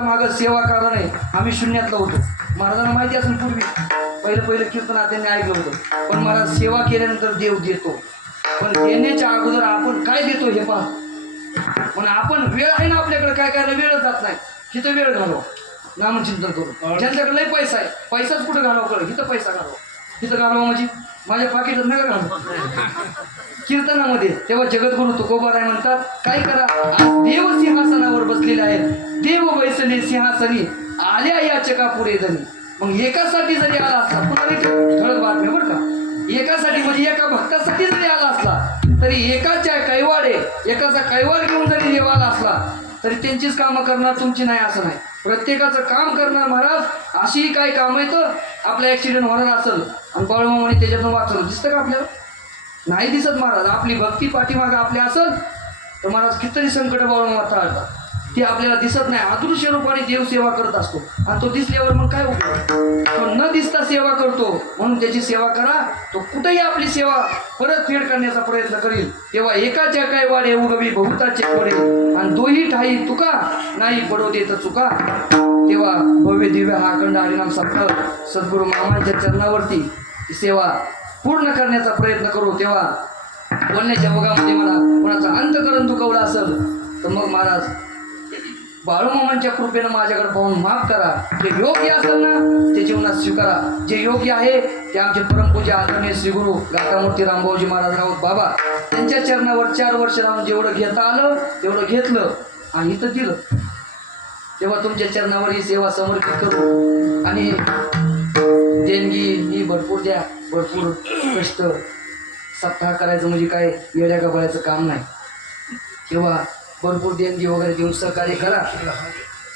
मागं सेवा करा नाही, आम्ही शून्यातलं होतो. महाराजांना माहिती असेल पूर्वी पहिलं कीर्तन त्यांनी ऐकलं होतं. पण महाराज सेवा केल्यानंतर देव देतो, पण देण्याच्या अगोदर आपण काय देतो हे पहा. पण आपण वेळ आहे ना आपल्याकडे, काय करायला वेळच जात नाही. तिथं वेळ घालवा, नामचिंतन करू. ज्यांच्याकडे लय पैसा आहे, पैसाच कुठं घालवा कळलं, इथं पैसा घालवा. तिथं घालवा म्हणजे माझ्या पाकिटात नका घालवा कीर्तनामध्ये. तेव्हा जगद्गुरु तुकोबाराय म्हणतात, काय करा, आज देव सिंहासनावर बसलेले आहेत, देव बैसले सिंहासनी, आल्या याचका पुढे धनी. मग एकासाठी जरी आला असला, पुन्हा ठळक बातम्या बरं का, एकासाठी म्हणजे एका भक्तासाठी जरी आला असला तरी एकाच्या कैवाडे, एकाचा कैवाड घेऊन जरी देव आला असला तरी त्यांचीच कामं करणार, तुमची नाही असं नाही. प्रत्येकाचं काम करणार महाराज. अशी काय काम आहे तर आपला ॲक्सिडेंट होणार असेल आणि बाळूमामाने त्याच्यातून वाचवलं, दिसतं का आपल्याला? नाही दिसत महाराज. आपली भक्ती पाठीमागं आपली असेल तर महाराज कितीतरी संकट बाळूमामा टाळतात, ती आपल्याला दिसत नाही. अदृश्य रूपाने देव सेवा करत असतो आणि तो दिसल्यावर मग काय उपयोग? तो न दिसता सेवा करतो, म्हणून त्याची सेवा करा. तो कुठेही आपली सेवा परत फेड करण्याचा प्रयत्न करील. तेव्हा एकाच्या काय वाढे उगवी बहुताचे पडेल, आणि दोही ठाई तुका नाही पडवते तर चुका. तेव्हा भव्य दिव्य हा अखंड हरिनाम सप्ताह सद्गुरू मामांच्या चरणावरती सेवा पूर्ण करण्याचा प्रयत्न करू. तेव्हा बोलण्याच्या ओघामध्ये मला कोणाचा अंतकरण दुखवला असेल तर मग महाराज बाळूमामांच्या कृपेनं माझ्याकडे पाहून माफ करा. जे योग्य असेल ना ते जीवनात स्वीकारा. जे योग्य आहे ते आमचे परमपूज्य आदरणीय श्रीगुरु गातामूर्ती रामभाऊजी महाराज राऊत बाबा त्यांच्या चरणावर 4 वर्ष राहून जेवढं घेता आलं तेवढं घेतलं आणि इथं दिलं. तेव्हा तुमच्या चरणावर ही सेवा समर्पित करू. आणि देणगी ही भरपूर द्या, भरपूर कष्ट. सप्ताह करायचं म्हणजे काय येड्या गबाळ्याचं काम नाही. तेव्हा भरपूर देणगी वगैरे देऊन सहकार्य करा.